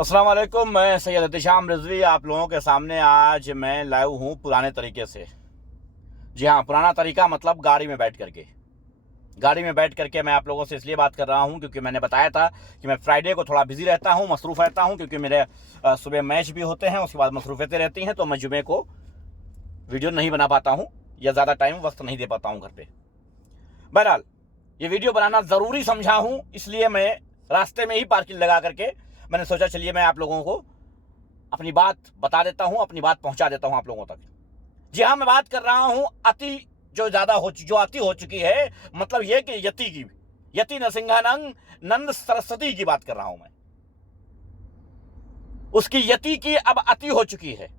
अस्सलाम वालेकुम। मैं सैयद एहतिशाम रिजवी आप लोगों के सामने आज मैं लाइव हूँ पुराने तरीके से। जी हाँ, पुराना तरीका मतलब गाड़ी में बैठ करके मैं आप लोगों से इसलिए बात कर रहा हूँ क्योंकि मैंने बताया था कि मैं फ्राइडे को थोड़ा बिजी रहता हूँ, मसरूफ़ रहता हूँ, क्योंकि मेरे सुबह मैच भी होते हैं, उसके बाद मसरूफियतें रहती हैं, तो मैं जुमे को वीडियो नहीं बना पाता हूँ या ज़्यादा टाइम वक्त नहीं दे पाता हूँ घर पर। बहरहाल ये वीडियो बनाना ज़रूरी समझा हूँ, इसलिए मैं रास्ते में ही पार्किंग लगा करके मैंने सोचा चलिए मैं आप लोगों को अपनी बात बता देता हूं, अपनी बात पहुंचा देता हूं आप लोगों तक। जी हां, मैं बात कर रहा हूं अति जो अति हो चुकी है, मतलब यह कि यति नरसिंहानंद नंद सरस्वती की बात कर रहा हूं मैं। उसकी यति की अब अति हो चुकी है।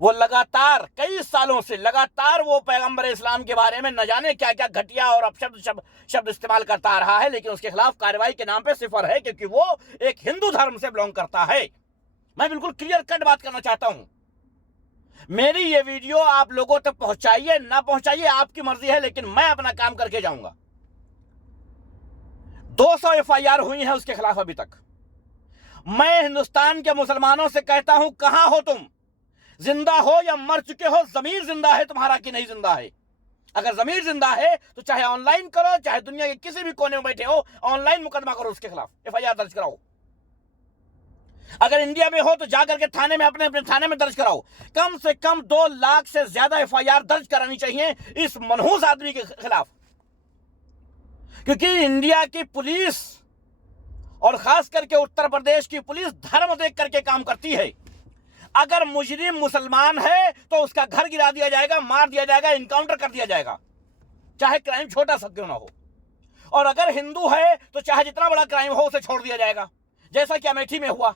वो लगातार कई सालों से लगातार वो पैगंबर इस्लाम के बारे में न जाने क्या क्या घटिया और अपशब्द शब्द इस्तेमाल करता आ रहा है, लेकिन उसके खिलाफ कार्रवाई के नाम पे सिफर है, क्योंकि वो एक हिंदू धर्म से बिलोंग करता है। मैं बिल्कुल क्लियर कट बात करना चाहता हूं। मेरी ये वीडियो आप लोगों तक पहुंचाइए ना पहुंचाइए आपकी मर्जी है, लेकिन मैं अपना काम करके जाऊंगा। 200 एफआईआर हुई है उसके खिलाफ अभी तक। मैं हिंदुस्तान के मुसलमानों से कहता हूं, कहां हो तुम? जिंदा हो या मर चुके हो? जमीर जिंदा है तुम्हारा कि नहीं जिंदा है? अगर जमीर जिंदा है तो चाहे ऑनलाइन करो, चाहे दुनिया के किसी भी कोने में बैठे हो, ऑनलाइन मुकदमा करो, उसके खिलाफ एफआईआर दर्ज कराओ। अगर इंडिया में हो तो जाकर के थाने में अपने थाने में दर्ज कराओ। कम से कम 2 लाख से ज्यादा एफआईआर दर्ज करानी चाहिए इस मनहूस आदमी के खिलाफ, क्योंकि इंडिया की पुलिस और खास करके उत्तर प्रदेश की पुलिस धर्म देख करके काम करती है। अगर मुजरिम मुसलमान है तो उसका घर गिरा दिया जाएगा, मार दिया जाएगा, इनकाउंटर कर दिया जाएगा, चाहे क्राइम छोटा सा क्यों ना हो। और अगर हिंदू है तो चाहे जितना बड़ा क्राइम हो उसे छोड़ दिया जाएगा, जैसा कि अमेठी में हुआ।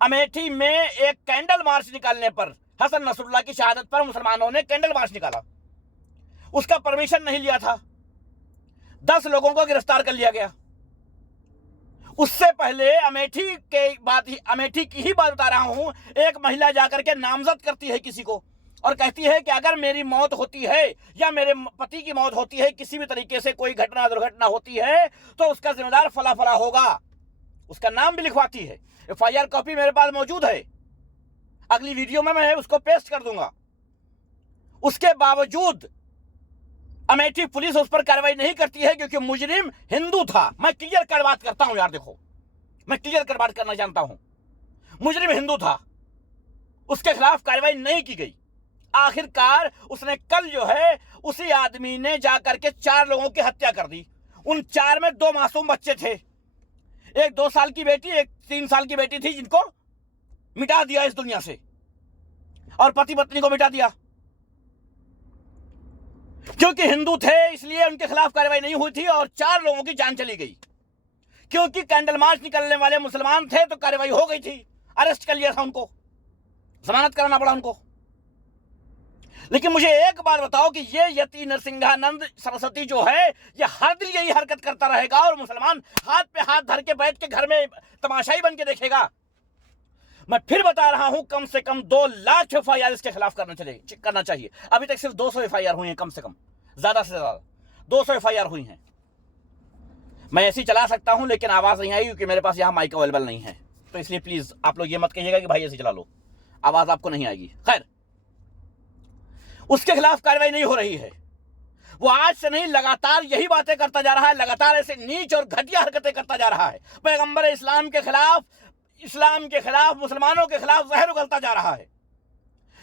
अमेठी में एक कैंडल मार्च निकालने पर, हसन नसरुल्लाह की शहादत पर मुसलमानों ने कैंडल मार्च निकाला, उसका परमिशन नहीं लिया था, 10 लोगों को गिरफ्तार कर लिया गया। उससे पहले अमेठी की ही बात बता रहा हूं। एक महिला जाकर के नामजद करती है किसी को और कहती है कि अगर मेरी मौत होती है या मेरे पति की मौत होती है, किसी भी तरीके से कोई दुर्घटना होती है, तो उसका जिम्मेदार फला फला होगा। उसका नाम भी लिखवाती है। एफआईआर कॉपी मेरे पास मौजूद है, अगली वीडियो में मैं उसको पेस्ट कर दूंगा। उसके बावजूद अमेठी पुलिस उस पर कार्रवाई नहीं करती है, क्योंकि मुजरिम हिंदू था। मैं क्लियर कर बात करता हूं यार, देखो मैं क्लियर कर बात करना जानता हूं। मुजरिम हिंदू था, उसके खिलाफ कार्रवाई नहीं की गई। आखिरकार उसने कल जो है उसी आदमी ने जाकर के 4 लोगों की हत्या कर दी। उन 4 में 2 मासूम बच्चे थे, एक 2 साल की बेटी, एक 3 साल की बेटी थी, जिनको मिटा दिया इस दुनिया से, और पति पत्नी को मिटा दिया। क्योंकि हिंदू थे इसलिए उनके खिलाफ कार्रवाई नहीं हुई थी और 4 लोगों की जान चली गई। क्योंकि कैंडल मार्च निकलने वाले मुसलमान थे तो कार्रवाई हो गई थी, अरेस्ट कर लिया था उनको, जमानत कराना पड़ा उनको। लेकिन मुझे एक बात बताओ कि ये यति नरसिंहानंद सरस्वती जो है, ये हर दिन यही हरकत करता रहेगा और मुसलमान हाथ पे हाथ धर के बैठ के घर में तमाशाई बन के देखेगा? मैं फिर बता रहा हूं, कम से कम 2 लाख एफआईआर इसके खिलाफ करना चाहिए। अभी तक सिर्फ 200 एफआईआर हुई हैं, कम से कम, ज्यादा से ज्यादा 200 एफआईआर हुई हैं। मैं ऐसी चला सकता हूं, लेकिन आवाज नहीं आई क्योंकि मेरे पास यहां माइक अवेलेबल नहीं है, तो इसलिए प्लीज आप लोग ये मत कहिएगा कि भाई ऐसे चला लो, आवाज आपको नहीं आएगी। खैर, उसके खिलाफ कार्रवाई नहीं हो रही है। वो आज से नहीं, लगातार यही बातें करता जा रहा है, लगातार ऐसे नीच और घटिया हरकतें करता जा रहा है। पैगंबर इस्लाम के खिलाफ, मुसलमानों के खिलाफ जहर उगलता जा रहा है।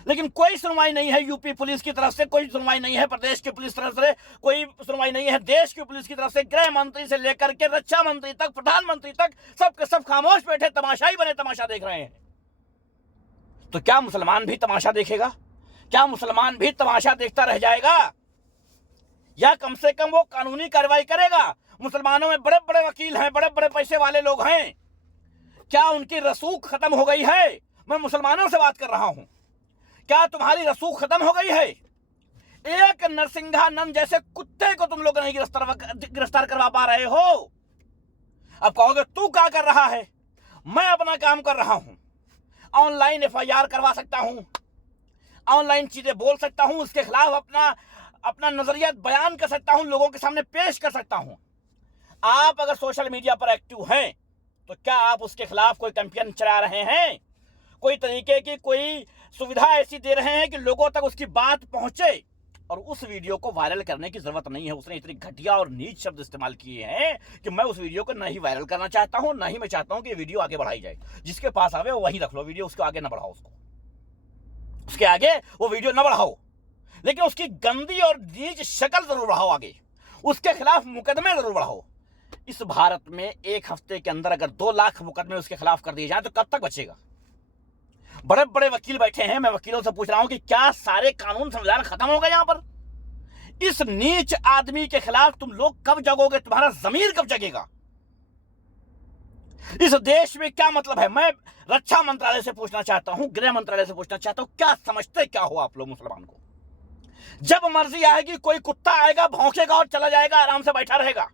लेकिन कोई सुनवाई नहीं है यूपी पुलिस की तरफ से, कोई सुनवाई नहीं है प्रदेश की पुलिस तरफ से, कोई सुनवाई नहीं है देश की पुलिस की तरफ से। गृह मंत्री से लेकर के रक्षा मंत्री तक, प्रधानमंत्री तक, सबके सब खामोश बैठे, तमाशाई बने तमाशा देख रहे हैं। तो क्या मुसलमान भी तमाशा देखेगा? क्या मुसलमान भी तमाशा देखता रह जाएगा, या कम से कम वो कानूनी कार्रवाई करेगा? मुसलमानों में बड़े बड़े वकील हैं, बड़े बड़े पैसे वाले लोग हैं, क्या उनकी रसूख खत्म हो गई है? मैं मुसलमानों से बात कर रहा हूं, क्या तुम्हारी रसूख खत्म हो गई है? एक नरसिंहानंद जैसे कुत्ते को तुम लोग नहीं गिरफ्तार करवा पा रहे हो। अब कहोगे तू क्या कर रहा है? मैं अपना काम कर रहा हूं, ऑनलाइन एफआईआर करवा सकता हूं, ऑनलाइन चीजें बोल सकता हूं, उसके खिलाफ अपना नजरिया बयान कर सकता हूं, लोगों के सामने पेश कर सकता हूं। आप अगर सोशल मीडिया पर एक्टिव हैं तो क्या आप उसके खिलाफ कोई कैंपेन चला रहे हैं, कोई तरीके की कोई सुविधा ऐसी दे रहे हैं कि लोगों तक उसकी बात पहुंचे? और उस वीडियो को वायरल करने की जरूरत नहीं है। उसने इतनी घटिया और नीच शब्द इस्तेमाल किए हैं कि मैं उस वीडियो को नहीं वायरल करना चाहता हूं, ना ही मैं चाहता हूं कि वीडियो आगे बढ़ाई जाए। जिसके पास आवे वो वहीं रख लो वीडियो, उसको आगे ना बढ़ाओ, उसके आगे वो वीडियो ना बढ़ाओ, लेकिन उसकी गंदी और नीच शक्ल जरूर बढ़ाओ आगे, उसके खिलाफ मुकदमे जरूर बढ़ाओ। इस भारत में एक हफ्ते के अंदर अगर 2 लाख मुकदमे उसके खिलाफ कर दिए जाए तो कब तक बचेगा? बड़े बड़े वकील बैठे हैं, मैं वकीलों से पूछ रहा हूं कि क्या सारे कानून संविधान खत्म हो गए यहां पर? इस नीच आदमी के खिलाफ तुम लोग कब जगोगे? तुम्हारा जमीर कब जगेगा? इस देश में क्या मतलब है? मैं रक्षा मंत्रालय से पूछना चाहता हूं, गृह मंत्रालय से पूछना चाहता हूं, क्या समझते क्या हो आप लोग मुसलमान को? जब मर्जी आएगी कोई कुत्ता आएगा, भौंकेगा और चला जाएगा, आराम से बैठा रहेगा,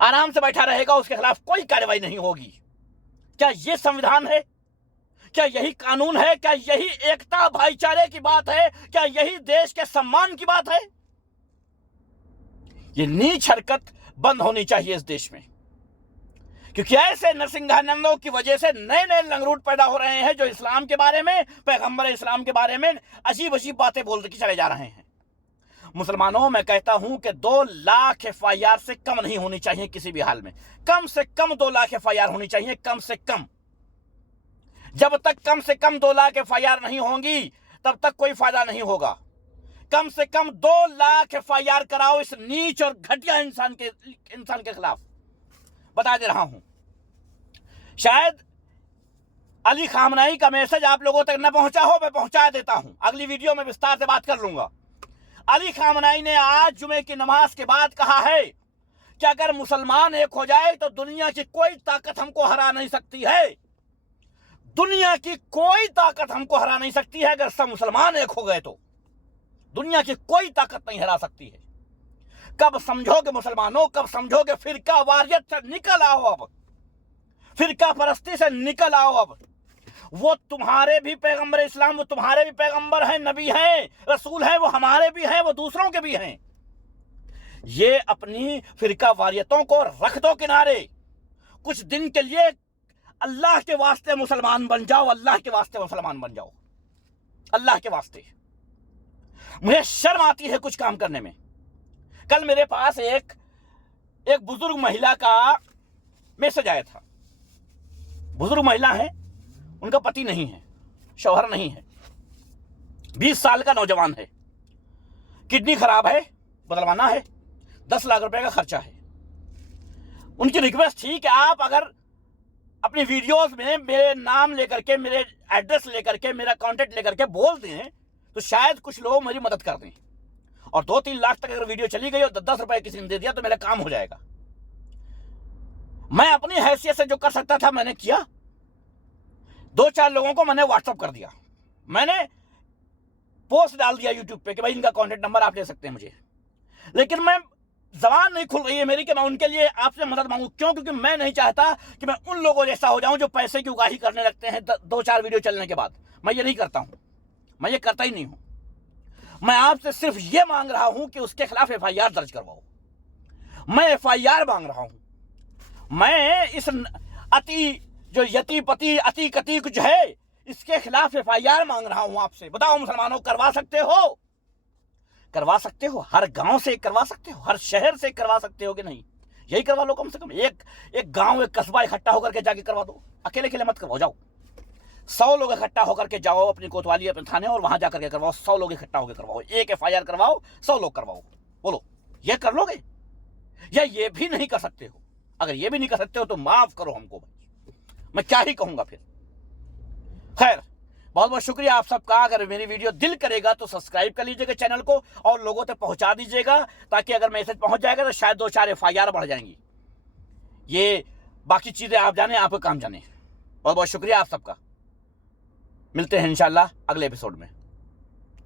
आराम से बैठा रहेगा, उसके खिलाफ कोई कार्रवाई नहीं होगी। क्या यह संविधान है? क्या यही कानून है? क्या यही एकता भाईचारे की बात है? क्या यही देश के सम्मान की बात है? ये नीच हरकत बंद होनी चाहिए इस देश में, क्योंकि ऐसे नरसिंहानंदों की वजह से नए नए लंगरूट पैदा हो रहे हैं जो इस्लाम के बारे में, पैगंबर इस्लाम के बारे में अजीब अजीब बातें बोलते चले जा रहे हैं। मुसलमानों, मैं कहता हूं कि 2 लाख FIR से कम नहीं होनी चाहिए किसी भी हाल में। कम से कम 2 लाख FIR होनी चाहिए, कम से कम। जब तक कम से कम 2 लाख FIR नहीं होंगी तब तक कोई फायदा नहीं होगा। कम से कम 2 लाख FIR कराओ इस नीच और घटिया इंसान के खिलाफ। बता दे रहा हूं, शायद अली खामनेई का मैसेज आप लोगों तक न पहुंचा हो, मैं पहुंचा देता हूं। अगली वीडियो में विस्तार से बात कर लूंगा। अली खामनेई ने आज जुमे की नमाज के बाद कहा है कि अगर मुसलमान एक हो जाए तो दुनिया की कोई ताकत हमको हरा नहीं सकती है। दुनिया की कोई ताकत हमको हरा नहीं सकती है। अगर सब मुसलमान एक हो गए तो दुनिया की कोई ताकत नहीं हरा सकती है। कब समझोगे मुसलमानों? कब समझोगे? फिरका वारियत से निकल आओ, अब फिरका परस्ती से निकल आओ। अब वो तुम्हारे भी पैगंबर इस्लाम, वो तुम्हारे भी पैगंबर हैं, नबी हैं, रसूल हैं, वो हमारे भी हैं, वो दूसरों के भी हैं। ये अपनी फिरका वारियतों को रख दो किनारे। कुछ दिन के लिए अल्लाह के वास्ते मुसलमान बन जाओ, अल्लाह के वास्ते मुसलमान बन जाओ, अल्लाह के वास्ते। मुझे शर्म आती है कुछ काम करने में। कल मेरे पास एक बुजुर्ग महिला का मैसेज आया था। बुजुर्ग महिला है, उनका पति नहीं है, शौहर नहीं है, 20 साल का नौजवान है, किडनी खराब है, बदलवाना है, 10 लाख रुपए का खर्चा है। उनकी रिक्वेस्ट थी कि आप अगर अपनी वीडियोस में मेरे नाम लेकर के, मेरे एड्रेस लेकर के, मेरा कॉन्टेक्ट लेकर के बोल दें तो शायद कुछ लोग मेरी मदद कर दें, और 2-3 लाख तक अगर वीडियो चली गई और 10 रुपए किसी ने दे दिया तो मेरा काम हो जाएगा। मैं अपनी हैसियत से जो कर सकता था मैंने किया। 2-4 लोगों को मैंने व्हाट्सअप कर दिया, मैंने पोस्ट डाल दिया यूट्यूब पे कि भाई इनका कॉन्टेक्ट नंबर आप ले सकते हैं मुझे। लेकिन मैं जबान नहीं खुल रही है मेरी कि मैं उनके लिए आपसे मदद मांगू। क्यों? क्योंकि मैं नहीं चाहता कि मैं उन लोगों जैसा हो जाऊं जो पैसे की उगाही करने लगते हैं 2-4 वीडियो चलने के बाद। मैं ये नहीं करता हूं, मैं ये करता ही नहीं हूं। मैं आपसे सिर्फ ये मांग रहा हूं कि उसके खिलाफ FIR दर्ज करवाओ। मैं FIR मांग रहा हूं। मैं इस जो यति पति अति कति कुछ है, इसके खिलाफ FIR मांग रहा हूं आपसे। बताओ मुसलमानों, करवा सकते हो? करवा सकते हो? हर गांव से करवा सकते हो? हर शहर से करवा सकते हो कि नहीं? यही करवा लो कम से कम। एक गांव, एक कस्बा इकट्ठा होकर के जाके करवा दो। अकेले अकेले मत करवाओ, जाओ 100 लोग इकट्ठा होकर के जाओ अपनी कोतवाली, अपने थाने, और वहां जाकर के करवाओ। 100 लोग इकट्ठा होकर करवाओ, एक FIR करवाओ, 100 लोग करवाओ। बोलो, ये कर लोगे या ये भी नहीं कर सकते हो? अगर ये भी नहीं कर सकते हो तो माफ करो हमको भाई, मैं क्या ही कहूंगा फिर। खैर, बहुत बहुत शुक्रिया आप सबका। अगर मेरी वीडियो दिल करेगा तो सब्सक्राइब कर लीजिएगा चैनल को और लोगों तक पहुंचा दीजिएगा, ताकि अगर मैसेज पहुंच जाएगा तो शायद 2-4 FIR बढ़ जाएंगी। ये बाकी चीजें आप जाने, आपका काम जाने। बहुत बहुत शुक्रिया आप सबका। मिलते हैं इंशाल्लाह अगले एपिसोड में।